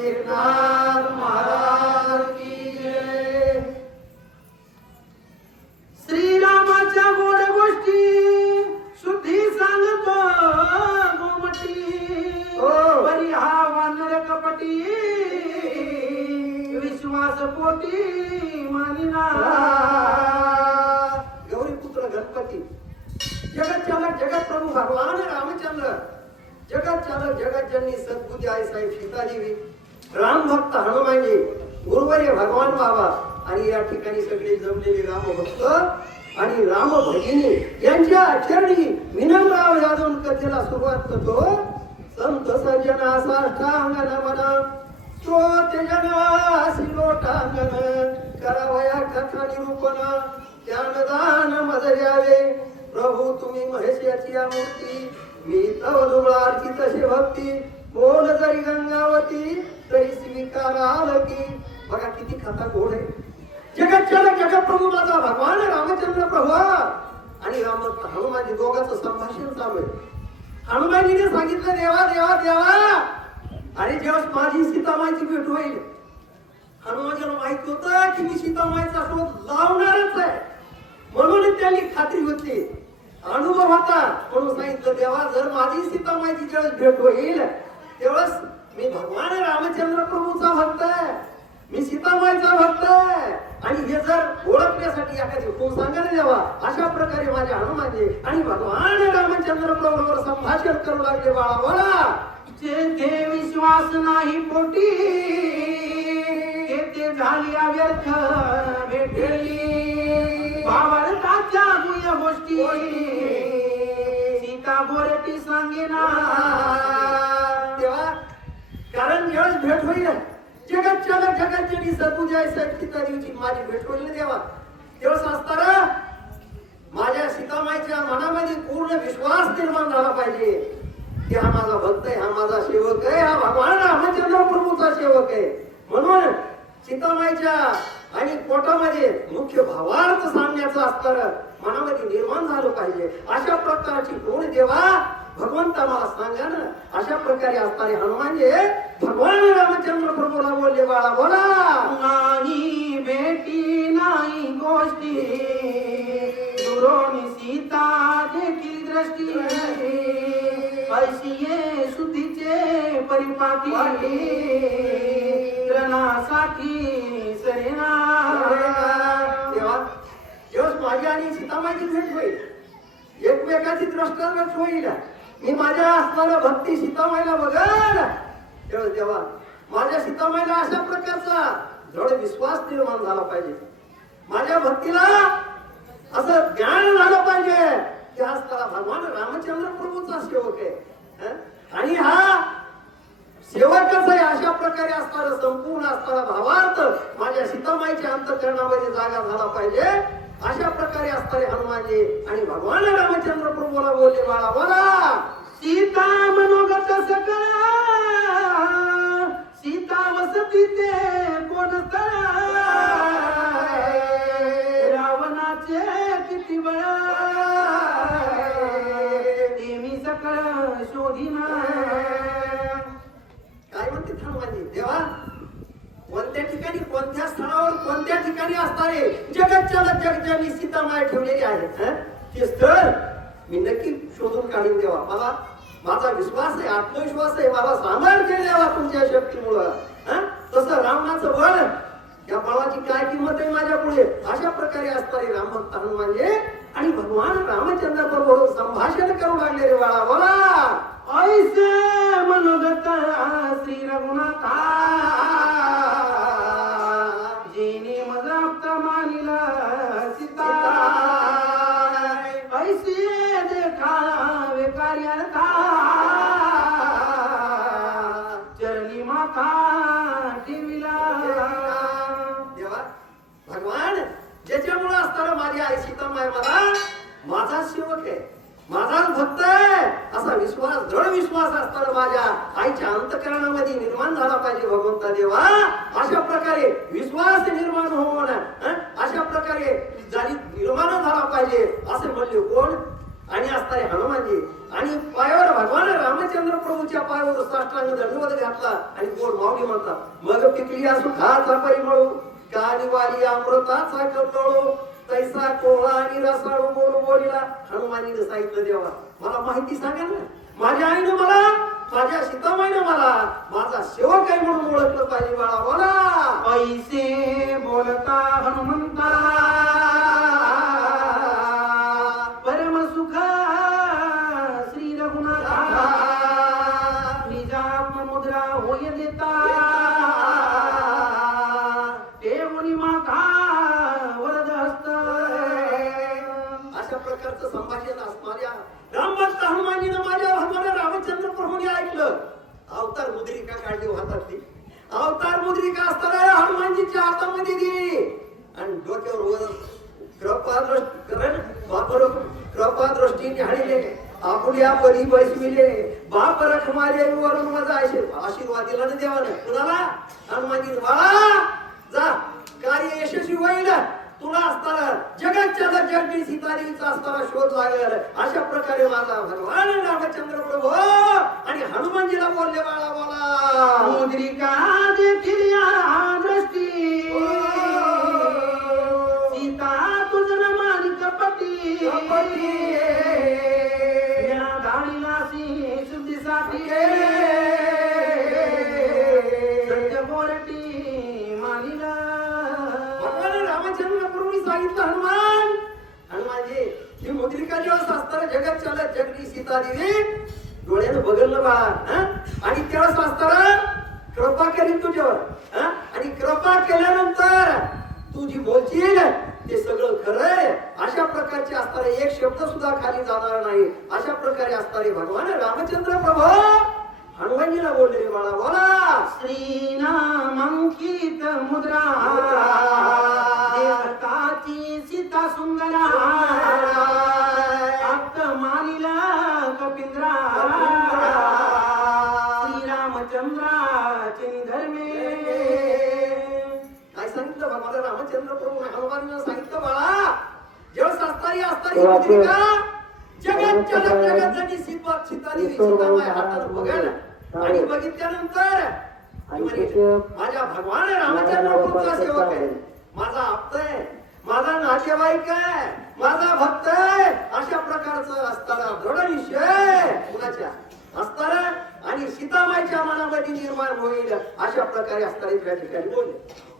एकनाथ महाराज की जय. श्रीरामाच्या गोड गोष्टी शुद्धी सांगतो गोमटी बरी हा वानर कपटी विश्वास पोटी मानिना. गौरीपुत्र गणपती, जगत चालक जगत प्रभू भगवान रामचंद्र, जगत चालक जगत जननी सद्बुद्धी आई साहेब सीतादेवी, राम भक्त हनुमानजी, गुरुवर्य भगवान बाबा आणि या ठिकाणी सगळे जमलेले राम भक्त आणि राम भगिनी यांच्या चरणी विनम्र आवाजातून कथेला सुरुवात करतो. संत सज्जना साष्टांग नमन श्रोते जनासी लोटांगण करावया कथा निरूपण ज्ञानदान मज द्यावे. प्रभू तुम्ही महेशाची या मूर्ती मी तव दुबळाची तसे भक्ती बोल जरी गंगावती तरी स्वीकाराल की. बघा किती कथा गोड आहे. जगत चालक जगत प्रभू माझा भगवान रामचंद्र प्रभू आणि राम हनुमानजी दोघांचं संभाषण चालू आहे. हनुमानजीने सांगितलं देवा देवा देवा आणि जेव्हा माझी सीतामाईची भेट होईल. हनुमानजीला माहित होतं की मी सीतामाईचा शोध लावणारच आहे म्हणून त्यांनी खात्री होती, अनुभव होता म्हणून सांगितलं देवा जर माझी सीतामाईची जेव्हा भेट होईल तेव्हाच मी भगवान रामचंद्र प्रभूचा भक्त आहे, मी सीतामाईचा भक्त आहे आणि हे जर ओळखण्यासाठी एखादी तू सांगा ना देवा. अशा प्रकारे माझे हनुमानजी आणि भगवान रामचंद्र प्रभूवर संभाषण करू लागले. बाळा बोला जेथे विश्वास नाही पोटी तेथे झाली व्यर्थ भेटली भावार्थाच्या गुह्य गोष्टी सीता बोरटी सांगेना. तेव्हा कारण ज्यावेळेस भेट होईल जगत चालक जगत जनी सद्बुद्धी आई साहेब सीतादेवीची माझी भेट होईल देवा तेव्हाच असताना माझ्या सीतामाईच्या मनामध्ये पूर्ण विश्वास निर्माण झाला पाहिजे की हा माझा भक्त आहे, हा माझा सेवक आहे, हा भगवान रामचंद्र प्रभूचा सेवक आहे. म्हणून सीतामाईच्या आणि पोटामध्ये मुख्य भावार्थ सांगण्याचं असताना मनामध्ये निर्माण झालं पाहिजे. अशा प्रकारची कोण देवा भगवंता मला सांगा ना. अशा प्रकारे असणारे हनुमानजी भगवान रामचंद्र प्रभूला बोलले बाळा बोला नाही भेटी नाही गोष्टी दुरोणी सीता देखील दृष्टी ऐशी ये शुद्धीचे परिपाटी त्रणासाठी सरेना. तेव्हा जेव्हा माझी आणि सीतामाईची भेट होईल एकमेकाची द्रष्टांत होईल मी माझ्या असणाऱ्या भक्ती सीतामाईला बघाल तेव्हा तेव्हा माझ्या सीतामाईला अशा प्रकारचा दृढ विश्वास निर्माण झाला पाहिजे. माझ्या भक्तीला असं ज्ञान झालं पाहिजे की असताना भगवान रामचंद्र प्रभूचा सेवक आहे आणि हा सेवकच आहे. अशा प्रकारे असणारा संपूर्ण असणारा भावार्थ माझ्या सीतामाईच्या अंतःकरणामध्ये जागा झाला पाहिजे. अशा प्रकारे असणारे हनुमानजी आणि भगवान रामचंद्र प्रभूला बोलले बाळा बोला सीता मनोगत सकळ सीता वसती ते कोण रावणाचे किती बळ ते मी सकळ शोधिना. काय म्हणते हनुमानजी देवा कोणत्या ठिकाणी कोणत्या स्थळावर कोणत्या ठिकाणी असणारे जगत चालक जगजानी सीतामाई ठेवलेली आहे ते स्थळ मी नक्की शोधून काढून देवा. मला माझा विश्वास आहे आत्मविश्वास आहे मला सामर्थ्य देवा तुमच्या शक्तीमुळं. तसं रावणाचं बळ या बळाची काय किंमत आहे माझ्या पुढे. अशा प्रकारे असणारे रामभक्त हनुमानजी आणि भगवान रामचंद्र प्रभू संभाषण करू लागलेले बाळा बोला ऐसे मनोगत श्री रघुनाथा जेने मजाप्त मानिला सीता ऐसे देखावे कार्यार्था चरणी माथा ठेविला. देवा भगवान ज्याच्यामुळे असताना माझी आई सीतामाई मला माझा सेवक आहे माझा भक्त आहे असा विश्वास दृढ विश्वास असताना माझ्या आईच्या अंतःकरणामध्ये निर्माण झाला पाहिजे भगवंता देवा. अशा प्रकारे विश्वास निर्माण होऊन अशा प्रकारे निर्माण झाला पाहिजे असे म्हणले कोण आणि असणारे हनुमानजी आणि पायावर भगवान रामचंद्र प्रभूच्या पायावर साष्टांग दंडवत घातला आणि गोड माऊली म्हणतात मग पिकली सुखाचा परिमळू काली वाली अमृताचा कटोळू तैसा कोळा आणि रसाळू बोलू बोलीला हनुमानीने सांगितलं देवा मला माहिती सांगा ना माझ्या आईनं मला माझ्या सीतामाईनं मला माझा सेवक आहे म्हणून ओळखलं पाहिजे बाळा बोला ऐसे बोलता हनुमंता परम सुख श्री रघुनाथा निजात्म मुद्रा होय देता देवनी माता वरद हस्त अशा प्रकारचं संभाषण असणाऱ्या रामभक्त हनुमानजीनं माझ्या भगवान रामचंद्र प्रभूने ऐकलं अवतार मुद्रिका काढली हातातली अवतार मुद्रिका असताना हनुमानजीच्या हातामध्ये दिली आणि डोक्यावर वर कृपा दृष्टीने हाणले आपल्या परी बसविले बाप रखमारे वरून माझा आशीर्वाद दिला ना देवानं कुणाला हनुमानजी बाळा जा कार्य यशस्वी होईल तुला असताना जगाच्या जगनी सीतादेवीचा असताना शोध लागेल अशा प्रकारे माझा भगवान रामचंद्र प्रभू आणि हनुमानजीला बोलले बाळा बोला मुद्रिका देखील या दृष्टी सीता तुझं मालिक पती या गाडीलासी शुद्धीसाठी सत्य बोरटी मानिला भगवान रामचंद्र प्रभूंनी सांगितलं हनुमानजी ही मुद्रिका दिवस असताना जगात चालत जगनी सीतादेवी डोळ्यानं बघलं बाळा आणि त्यावेळेस असताना कृपा करीन तुझ्यावर आणि कृपा केल्यानंतर तू जी बोलशील ते सगळं खरंय अशा प्रकारचे असणारे एक शब्द सुद्धा खाली जाणार नाही अशा प्रकारे असणारे भगवान रामचंद्र प्रभू हनुमानजीला बोलले बाळा बोला श्रीनामांकित मुद्रा देवताची सीता सुंदरा आत्त मानिला कपिंद्रा श्रीरामचंद्राचे निधर्मे काय सांगितलं भगवान रामचंद्र प्रभू हनुमानजीला सांगितलं बाळा जेव्हा असताना मुद्रिका जगात सीतादेवी सीतामाई हातात बघायला आणि बघितल्यानंतर माझ्या भगवान रामचंद्र प्रभूचा सेवक आहे माझा आप्त आहे माझा नातेवाईक आहे माझा भक्त आहे अशा प्रकारचं असताना दृढ निश्चय कुणाच्या असताना आणि सीतामाईच्या मनामध्ये निर्माण होईल अशा प्रकारे असताना त्या ठिकाणी बोलले